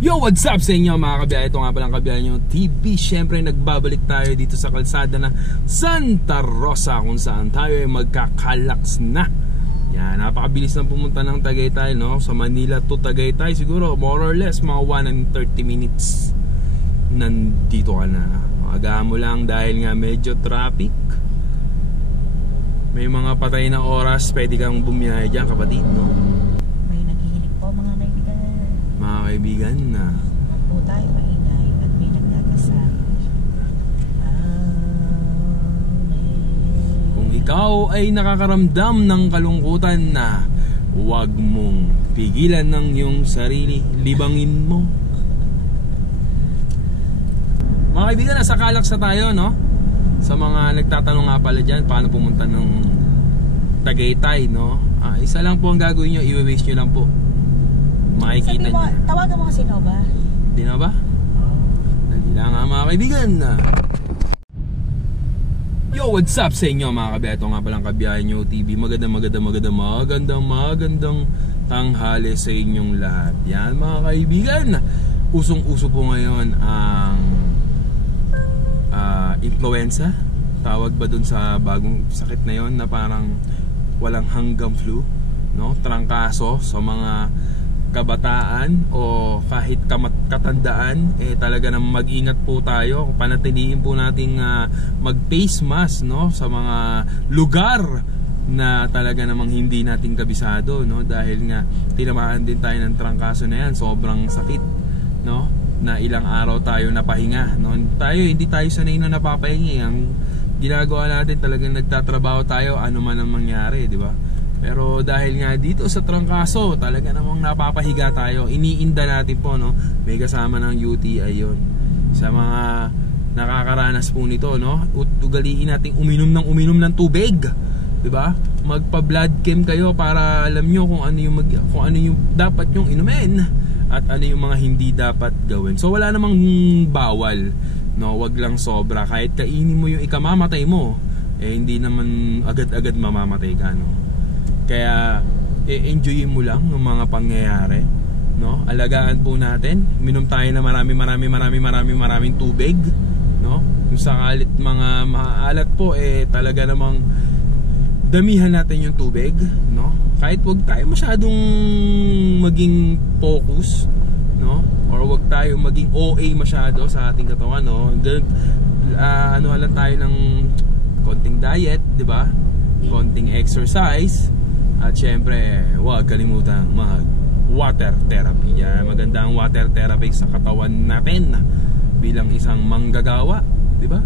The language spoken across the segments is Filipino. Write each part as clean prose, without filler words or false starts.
Yo, what's up sa inyo mga kabiyahe? Ito nga palang kabiyahe nyo TV. Siyempre nagbabalik tayo dito sa kalsada na Santa Rosa, kung saan tayo ay magkakalaks na. Yan, napakabilis na pumunta ng Tagaytay, no? Sa Manila to Tagaytay siguro more or less mga 1 and 30 minutes nandito ka na. Agahan mo lang dahil nga medyo traffic. May mga patay na oras, pwede kang bumiyahe dyan kapatid, no? Mga kaibigan na po tayo maingay at may nagdadasal. Kung ikaw ay nakakaramdam ng kalungkutan na huwag mong pigilan ng iyong sarili, libangin mo. Mga kaibigan, nasa Calax na tayo, no? Sa mga nagtatanong nga pala dyan paano pumunta ng Tagaytay, no? Isa lang po ang gagawin nyo, i-waste nyo lang po. Makikita mo, tawagan mo kasi Nova. Di na ba? Dali lang nga mga kaibigan. Yo, what's up sa inyo mga kabiyahe? Ito nga palang kabiyahe nyo TV. Magandang tanghali sa inyong lahat. Yan mga kaibigan, usong-uso po ngayon ang influenza. Tawag ba dun sa bagong sakit na yon na parang walang hanggang flu, no? Trangkaso sa mga kabataan o kahit katandaan, talaga na mag-ingat po tayo. Panatilihin po nating mag face mask, no, sa mga lugar na talaga namang hindi natin kabisado, no, dahil nga tinamaan din tayo ng trangkaso na yan. Sobrang sakit, no, na ilang araw tayo napahinga, no. Hindi tayo sanay na napapahinga. Ang ginagawa natin talagang nagtatrabaho tayo ano man ang mangyari, di ba? Pero dahil nga dito sa trangkaso, talaga namang napapahiga tayo. Iniinda natin po, no? May kasama ng UTI yun. Sa mga nakakaranas po nito, no? Ugaliin natin uminom ng tubig, 'di ba? Magpa-blood chem kayo para alam nyo kung ano yung dapat nyong inumin at ano yung mga hindi dapat gawin. So wala namang bawal, no? Wag lang sobra. Kahit kainin mo yung ikamamatay mo, hindi naman agad-agad mamamatay ka, no? Kaya enjoyin mo lang ng mga pangyayari, no? Alagaan po natin. Minom tayo na maraming tubig, no? Kung sakalit mga maalat po, talaga namang damihan natin yung tubig, no? Kahit wag tayo masyadong maging focus, no? Or wag tayo maging OA masyado sa ating katawan, no? Ano lang tayo ng konting diet, di ba? Konting exercise. At syempre, huwag kalimutan mag water therapy. Yan, maganda ang water therapy sa katawan natin bilang isang manggagawa, di ba?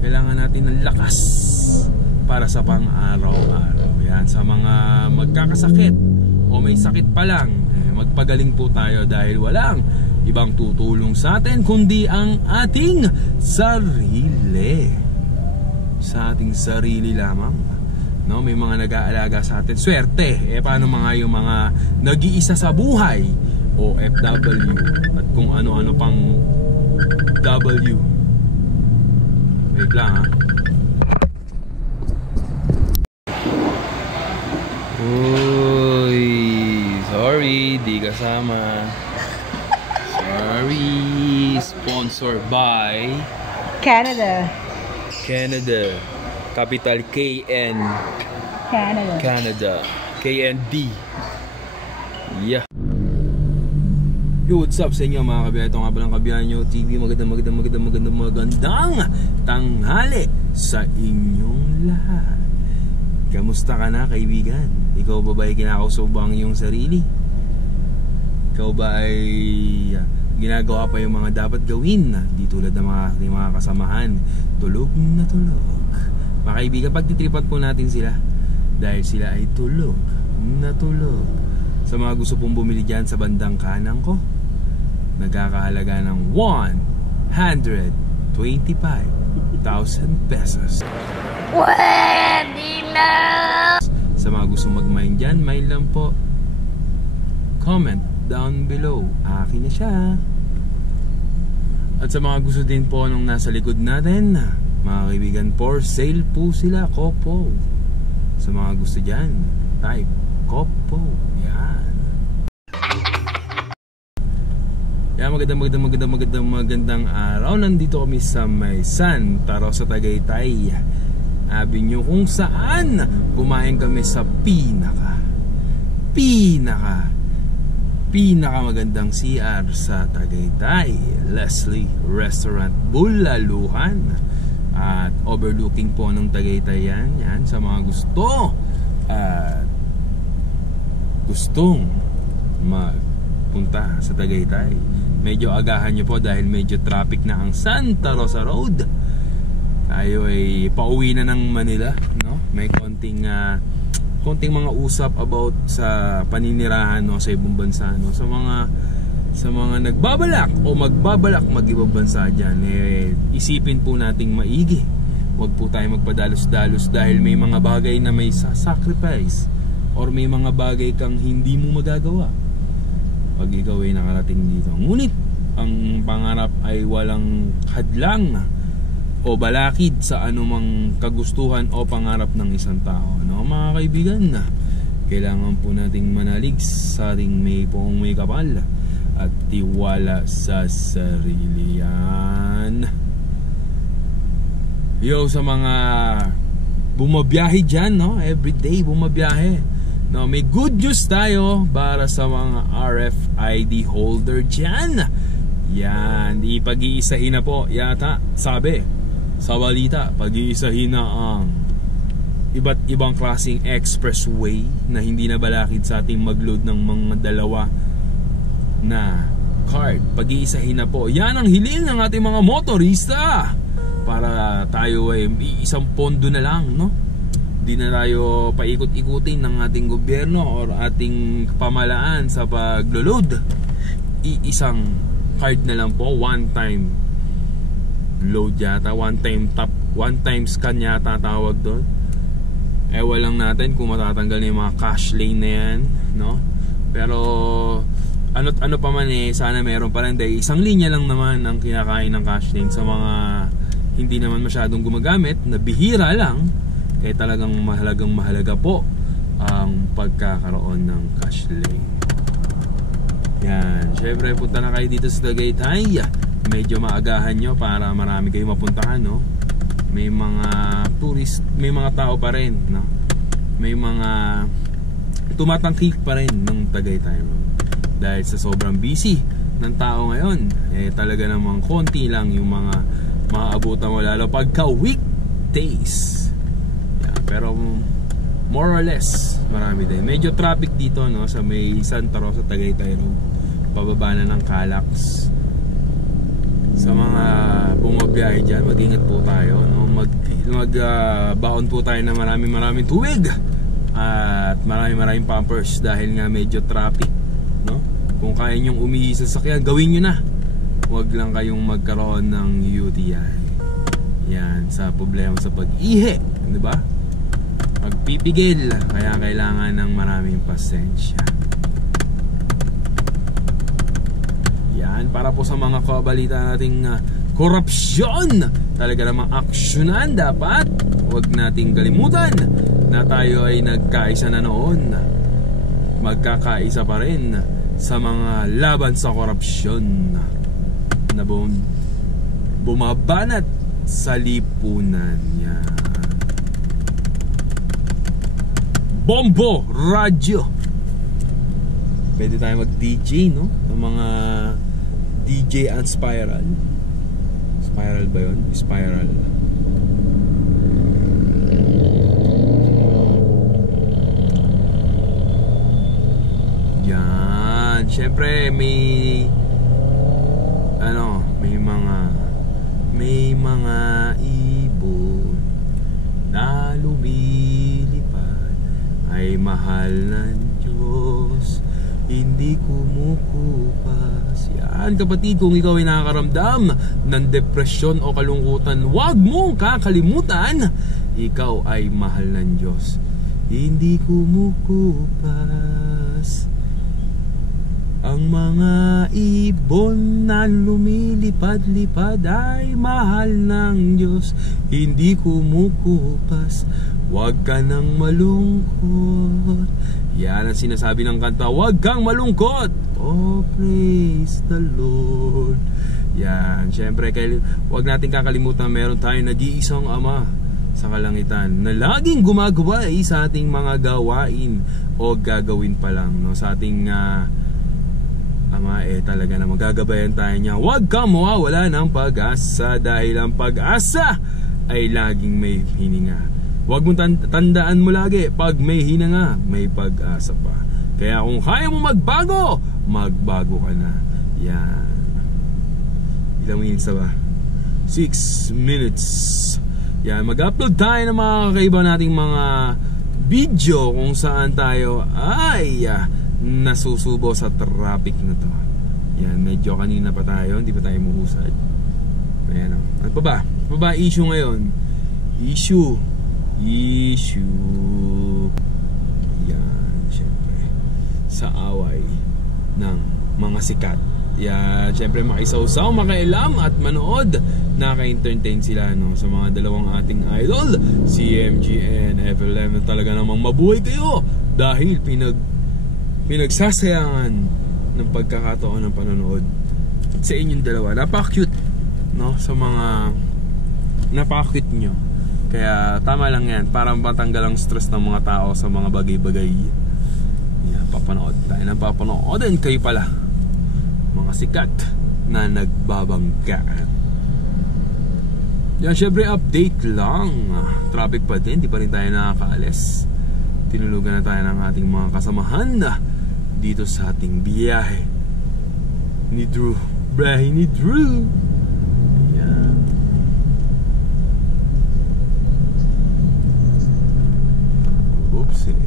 Kailangan natin ng lakas para sa pang-araw-araw. Yan, sa mga magkakasakit o may sakit pa lang, magpagaling po tayo dahil walang ibang tutulong sa atin kundi ang ating sarili. Sa ating sarili lamang, no? May mga nag-aalaga sa atin. Swerte. Paano mga yung mga nag-iisa sa buhay, OFW, at kung ano-ano pang W. Wait lang, ha. Uy, sorry, di kasama. Sorry. Sponsored by Canada. Capital KN. Canada. KND. Yeah. Yo, what's up sa inyo mga kabiyahe? Ito nga palang kabiyahe nyo TV. Magandang tanghali sa inyong lahat. Kamusta ka na, kaibigan? Ikaw ba ay kinakausubang iyong sarili? Ikaw ba ay ginagawa pa yung mga dapat gawin? Di tulad ng mga kasamahan, tulog na tulog. Mga kaibigan, pagtitripan po natin sila dahil sila ay tulog na tulog. Sa mga gusto pong bumili dyan sa bandang kanan ko, nagkakahalaga ng 125,000 pesos. Pwede na! Sa mga gusto mag-mine dyan, mine lang po. Comment down below. Akin na siya. At sa mga gusto din po nung nasa likod natin, mga kaibigan, for sale po sila, Kopo. Sa mga gusto dyan, type Kopo. Yan. Kaya magandang araw. Nandito kami sa may Santa Rosa, Tagaytay Avenue, kung saan kumain kami sa pinaka magandang CR sa Tagaytay, Leslie Restaurant, Bulaluhan. At overlooking po ng Tagaytay yan sa mga gusto at gustong magpunta sa Tagaytay. Medyo agahan nyo po dahil medyo traffic na ang Santa Rosa Road. Tayo ay pauwi na ng Manila, no? May konting mga usap about sa paninirahan, no, sa ibang bansa, no? Sa mga nagbabalak o magbabalak mag-ibang bansa dyan, isipin po nating maigi. Huwag po tayo magpadalos-dalos dahil may mga bagay na may sacrifice or may mga bagay kang hindi mo magagawa pag ikaw ay nakarating dito. Ngunit ang pangarap ay walang hadlang o balakid sa anumang kagustuhan o pangarap ng isang tao, no, mga kaibigan? Kailangan po nating manalig sa ating may kapal at tiwala sa sarili yan. Yo, sa mga bumabiyahe dyan, no, everyday bumabiyahe, no, may good news tayo para sa mga RFID holder dyan. Yan, ipag-iisahin na po yata, sabi sa balita, pag-iisahin na ang iba't ibang klaseng expressway na hindi na balakid sa ating mag-load ng mga dalawa na card. Pag-iisahin na po. Yan ang hiling ng ating mga motorista para tayo ay isang pondo na lang, no? Di na tayo paikot-ikutin ng ating gobyerno or ating pamalaan sa pag-load. Isang card na lang po, one time load yata, one time scan yata tawag doon. Ewan lang natin kung matatanggal na yung mga cash lane na yan, no? Pero ano pa man, sana meron pa rin dahil isang linya lang naman ang kinakain ng cash lane. Sa mga hindi naman masyadong gumagamit, na bihira lang, talagang mahalaga po ang pagkakaroon ng cash lane. Yan, syempre punta na kayo dito sa Tagaytay. Medyo maagahan nyo para marami kayong mapuntahan, no? May mga tourist, may mga tao pa rin, no? May mga tumatangkik pa rin ng Tagaytay Road. Dahil sa sobrang busy ng tao ngayon, talaga namang konti lang yung mga maaabutan mo, lalo pagka weekdays. Yeah, pero more or less marami din. Medyo traffic dito, no, sa may Santa Rosa, Tagaytay Road. Pababa na ng Calax. Sa mga bumabiyahe dyan, mag-ingat po tayo, no? Baon po tayo na maraming tubig at maraming pampers dahil nga medyo traffic, no? Kung kaya nyong umihi sa sasakyan, gawin nyo na. Huwag lang kayong magkaroon ng UTI. Yan, sa problema sa pag-ihi, di ba? Magpipigil, kaya kailangan ng maraming pasensya. Yan, para po sa mga kabalita nating korupsyon, talaga namang aksyonan dapat. Huwag nating kalimutan na tayo ay nagkaisa na noon, magkakaisa pa rin sa mga laban sa korupsyon na bumabanat sa lipunan. Yan. Bombo Radio. Pwede tayo mag-DJ, no? Ng mga DJ and Spiral. Spiral ba yun? Spiral. Yan. Siyempre may mga ibon na lumilipad, ay mahal ng Diyos, hindi kumukupas. Yan, kapatid, kung ikaw ay nakakaramdam ng depresyon o kalungkutan, huwag mong kakalimutan, ikaw ay mahal ng Diyos, hindi kumukupas. Ang mga ibon na lumilipad-lipad ay mahal ng Diyos, hindi kumukupas. Huwag ka nang malungkot. Yan ng sinasabi ng kanta, huwag kang malungkot. Oh, praise the Lord. Yan, syempre huwag natin kakalimutan meron tayong nag-iisang Ama sa kalangitan na laging gumagabay sa ating mga gawain o gagawin pa lang, no? Sa ating Ama, talaga na magagabayan tayo niya. Huwag kang mawawala ng pag-asa dahil ang pag-asa ay laging may hininga. Huwag mong tandaan mo lagi, pag may hininga, may pag-asa pa. Kaya kung kaya mo magbago, magbago ka na. Yan. Ilang minutes na ba? 6 minutes. Yan, mag-upload tayo ng mga kakaiba nating mga video kung saan tayo ay nasusubo sa traffic na to. Yan, medyo kanina pa tayo, hindi pa tayo muhusad. Ayan o. Ano pa ba? Ano pa ba issue ngayon? Issue. Yan, syempre. Sa away ng mga sikat. Yan, syempre makisawsaw, makailam at manood. Naka-entertain sila, no? Sa mga dalawang ating idol, CMG and FLM, na talaga namang mabuhay kayo dahil pinagsasayangan ng pagkakataon ng panonood sa inyong dalawa. Napaka-cute, no? Sa mga napaka-cute nyo. Kaya tama lang yan, para matanggal ang stress ng mga tao sa mga bagay-bagay. Yan, papanood tayo ng papanood. And kayo pala, mga sikat na nagbabangga. Yan, syempre update lang. Traffic pa din, di pa rin tayo nakakaalis. Tinulugan na tayo ng ating mga kasamahan dito sa ating biyahe ni Drew. Biyahe ni Drew. Yan. Oopsie.